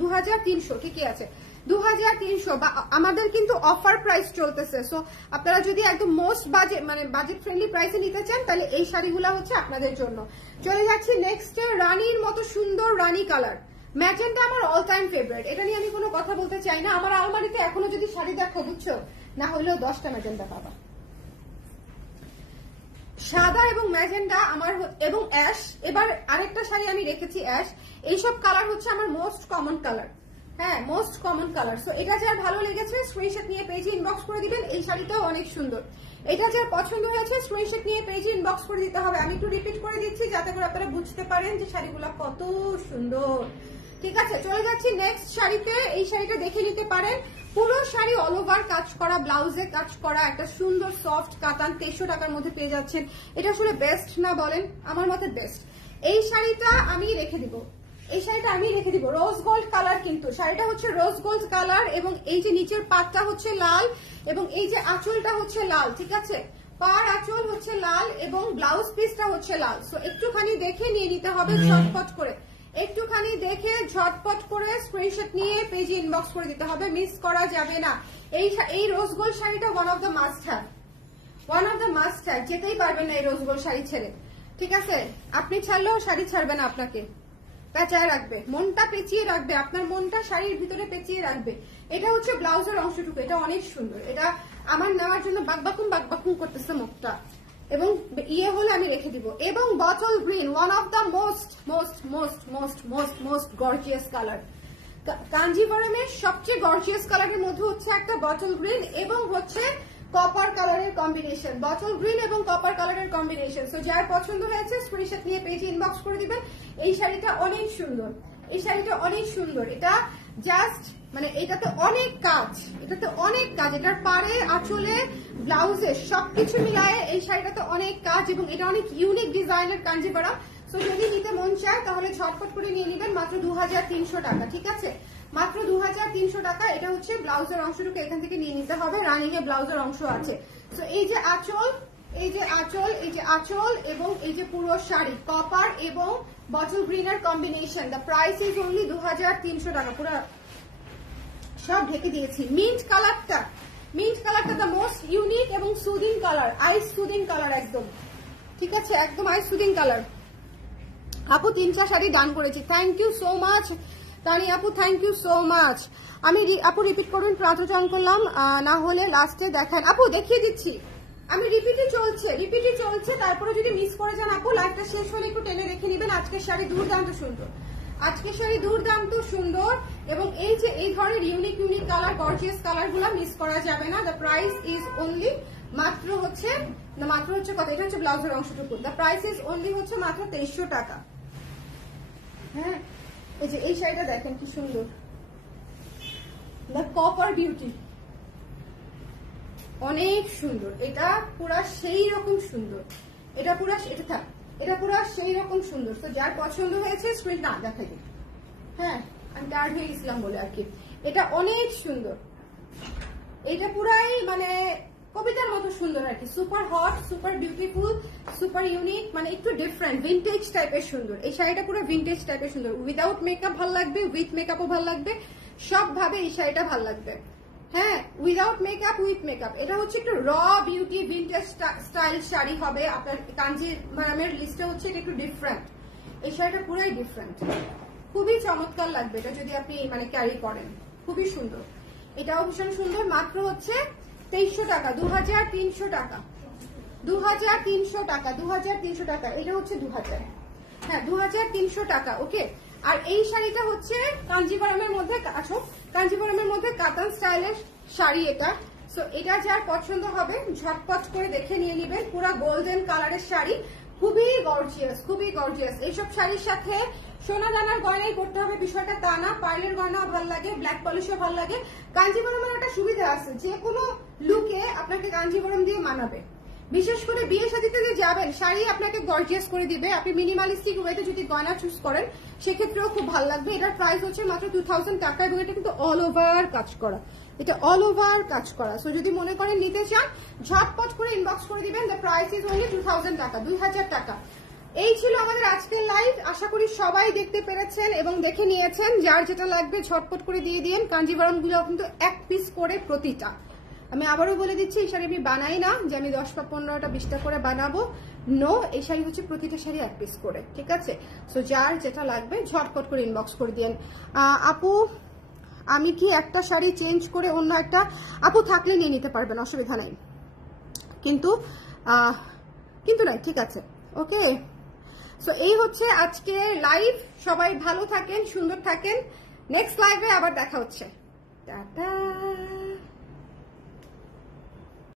2300। ঠিকই আছে, 2300। আমাদের কিন্তু অফার প্রাইস চলতেছে। সো আপনারা যদি একদম মোস্ট বাজেট মানে বাজেট ফ্রেন্ডলি প্রাইসে নিতে চান তাহলে এই শাড়িগুলো হচ্ছে আপনাদের জন্য। চলে যাচ্ছি নেক্সট, রানীর মতো সুন্দর রানী কালার। ম্যাজেন্টা আমার অল টাইম ফেভারিট, এটা নিয়ে আমি কোনো কথা বলতে চাই না। আমার আলমারিতে এখনো যদি শাড়ি দেখো, বুঝছো, না হলেও 10টা ম্যাজেন্টা পাবা। সাদা এবং ম্যাজেন্ডা আমার এবং অ্যাশ। এবার আরেকটা শাড়ি আমি রেখেছি অ্যাশ। এইসব কালার হচ্ছে আমার মোস্ট কমন কালার। হ্যাঁ, মোস্ট কমন কালার। সো এটা যার ভালো লেগেছে স্ক্রিনশট নিয়ে পেজে ইনবক্স করে দিবেন। এই শাড়িটাও অনেক সুন্দর। এটা যার পছন্দ হয়েছে স্ক্রিনশট নিয়ে পেজে ইনবক্স করে দিতে হবে। আমি একটু রিপিট করে দিচ্ছি যাতে করে আপনারা বুঝতে পারেন যে শাড়িগুলো কত সুন্দর। ঠিক আছে, চলে যাচ্ছি নেক্সট শাড়িতে। এই শাড়িটা দেখে নিতে পারেন। পুরো শাড়ি অল ওভার কাজ করা, ব্লাউজে কাজ করা, একটা সুন্দর সফট কাতান 2300 টাকার মধ্যে পেয়ে যাচ্ছেন। এটা আসলে বেস্ট না বলেন? আমার মতে বেস্ট। এই শাড়িটা আমি রেখে দিব, এই শাড়িটা আমি রেখে দিব। রোজ গোল্ড কালার, কিন্তু শাড়িটা হচ্ছে রোজ গোল্ড কালার এবং এই যে নিচের পাটটা হচ্ছে লাল এবং এই যে আঁচলটা হচ্ছে লাল। ঠিক আছে, পার আঁচল হচ্ছে লাল এবং ব্লাউজ পিসটা হচ্ছে লাল। সো একটুখানি দেখে নিয়ে নিতে হবে ঝটপট করে, একটুখানি দেখে ঝটপট করে স্ক্রিনশট নিয়ে পেজে ইনবক্স করে দিতে হবে, মিস করা যাবে না। এই রোজ গোল্ড শাড়িটা one of the must have, one of the must have. যেতেই পারবেন না এই রোজ গোল্ড শাড়ি ছেড়ে। ঠিক আছে, আপনি ছাড়লেও শাড়ি ছাড়বে না, আপনাকে পেঁচায় রাখবে, মনটা পেঁচিয়ে রাখবে, আপনার মনটা শাড়ির ভিতরে পেঁচিয়ে রাখবে। এটা হচ্ছে ব্লাউজের অংশটুকু, এটা অনেক সুন্দর। এটা আমার নেওয়ার জন্য বাকবাকুম করতেছে মুখটা এবং ইয়ে হলে আমি রেখে দিব। এবং bottle green, one of the most most most most most most gorgeous colour. কাঞ্জিভরমের সবচেয়ে গর্জিয়াস কালারের মধ্যে হচ্ছে একটা বটল গ্রিন এবং হচ্ছে কপার কালারের কম্বিনেশন, বটল গ্রিন এবং কপার কালারের কম্বিনেশন। সো যার পছন্দ হয়েছে স্ক্রিনশট নিয়ে পেজে ইনবক্স করে দিবেন। এই শাড়িটা অনেক সুন্দর, এই শাড়িটা অনেক সুন্দর। এটা জাস্ট মানে এটাতে অনেক কাজ, এটাতে অনেক কাজ, এটার পারে আঁচলে ব্লাউজে সবকিছু মিলায়ে এই শাড়িটাতে অনেক কাজ এবং এটা অনেক ইউনিক ডিজাইনের কাঞ্জিভারাম। সো যদি নিতে মন চায় তাহলে ঝটপট করে নিয়ে নেবেন, মাত্র 2300 টাকা। ঠিক আছে, মাত্র 2300 টাকা। এটা হচ্ছে ব্লাউজের অংশটুকু এখান থেকে নিয়ে নিতে হবে, রানিং এ ব্লাউজের অংশ আছে। সো এই যে আঁচল, এই যে আঁচল, এই যে আঁচল এবং এই যে পুরো শাড়ি কপার এবং বটল গ্রিনের combination. The price is only 2300 টাকা। পুরো সব ঢেকে দিয়েছি। মিন্ট কালারটা, মিন্ট কালারটা দ্য মোস্ট ইউনিক এবং সুদিং কালার, আইস সুদিং কালার একদম। ঠিক আছে, একদম আইস সুদিং কালার। আপু 3টা শাড়ি ডান করেছি, থ্যাংক ইউ সো মাচ তানি আপু, থ্যাংক ইউ সো মাচ। আমি আপু রিপিট করুন, প্রান্ত জয়েন করলাম, না হলে লাস্টে দেখান। আপু দেখিয়ে দিচ্ছি, আমি রিপিটই চলছে, তারপরে যদি মিস করে যান আপু লাইভটা শেষ হলে একটু টেনে রেখে নেবেন। আজকের শাড়ি দুর্দান্ত সুন্দর, আজকের শাড়ি দুর্দান্ত সুন্দর এবং এই যে এই ধরনের unique unique colour, gorgeous colour গুলা মিস করা যাবে না। দ্য প্রাইস ইজ অনলি মাত্র হচ্ছে কত, এটা হচ্ছে ব্লাউজের অংশটুকু। দ্য প্রাইস ইজ অনলি হচ্ছে মাত্র 2300 টাকা। হ্যাঁ, এই যে এই শাড়িটা দেখেন কি সুন্দর, দ্য কপার বিউটি, অনেক সুন্দর। এটা পুরা সেই রকম সুন্দর, এটা পুরা সেই রকম সুন্দর। তো যার পছন্দ হয়েছে স্ক্রিন না দেখাই দিন। হ্যাঁ, আমি টায়ার্ড হয়ে গেছিলাম বলে আর কি। এটা অনেক সুন্দর, এটা পুরাই মানে কবিতার মতো সুন্দর আর কি। Super hot, super beautiful, super unique, মানে একটু ডিফারেন্ট ভিন্টেজ টাইপের সুন্দর। এই শাড়িটা পুরো ভিন্টেজ টাইপের সুন্দর। উইদাউট মেকআপ ভালো লাগবে, উইথ মেকআপও ভালো লাগবে, সব ভাবে এই শাড়িটা ভালো লাগবে। হ্যাঁ, উইদাউট মেকআপ, উইথ মেকআপ। এটা হচ্ছে একটু র বিউটি ভিন্টেজ স্টাইল শাড়ি হবে আপনার কাঞ্জিভারামের লিস্টে হচ্ছে এটা একটু ডিফারেন্ট। এই শাড়িটা পুরাই ডিফারেন্ট, খুবই চমৎকার লাগবে এটা যদি আপনি মানে ক্যারি করেন, খুবই সুন্দর। এটাও ভীষণ সুন্দর। মাত্র হচ্ছে 2300 টাকা, 2300 টাকা, 2300 টাকা, 2300 টাকা। এটা হচ্ছে 2000, হ্যাঁ 2300 টাকা। ওকে, আর এই শাড়িটা হচ্ছে কাঞ্জিভারামের মধ্যে, কাঞ্জিভারামের মধ্যে কাতান স্টাইলের শাড়ি এটা। সো এটা যার পছন্দ হবে ঝটপট করে দেখে নিয়ে নেবেন। পুরো গোল্ডেন কালারের শাড়ি, খুবই গর্জিয়াস, খুবই গর্জিয়াস। এইসব শাড়ির সাথে সোনা দানার গয়নাই করতে হবে বিষয়টা তা না, পার্লের গয়নাও ভালো লাগে, ব্ল্যাক পলিশও ভালো লাগে। কাঞ্জিভারামের একটা সুবিধা আছে, যে কোনো লুকে আপনাকে কাঞ্জিভারাম দিয়ে মানাবে। বিশেষ করে বিয়ে শাদীতে যে যাবেন, শাড়ি আপনাকে গর্জিয়াস করে দিবে। আপনি মিনিমালিস্টিক ওয়েতে যদি গয়না চুজ করেন সেক্ষেত্রেও খুব ভালো লাগবে। এটার প্রাইস হচ্ছে মাত্র 2000 টাকা এবং এটা কিন্তু অল ওভার কাজ করা, এটা অল ওভার কাজ করা। সো যদি মনে করেন নিতে চান ঝটপট করে ইনবক্স করে দিবেন। দ্য প্রাইস ইজ অনলি 2000 টাকা, 2000 টাকা। এই ছিল আমাদের আজকের লাইভ। আশা করি সবাই দেখতে পেরেছেন এবং দেখে নিয়েছেন। যার যেটা লাগবে ঝটপট করে দিয়ে দিন। কাঞ্জিভারম গুলো কিন্তু 1 পিস করে প্রতিটা। আমি আবারও বলে দিচ্ছি, এই শাড়ি আমি বানাই না যে আমি 10 বা 15টা 20টা করে বানাবো। নো, এই শাড়ি হচ্ছে প্রতিটা শাড়ি 1 পিস করে, ঠিক আছে? সো যার যেটা লাগবে ঝটপট করে ইনবক্স করে দিন। আপু আমি কি একটা শাড়ি চেঞ্জ করে অন্য একটা? আপু থাকলে নিয়ে নিতে পারবেন, অসুবিধা নাই, কিন্তু নাই, ঠিক আছে, ওকে। সো এই হচ্ছে আজকে লাইভ। সবাই ভালো থাকেন, সুন্দর থাকেন। নেক্সট লাইভে আবার দেখা হচ্ছে। টাটা।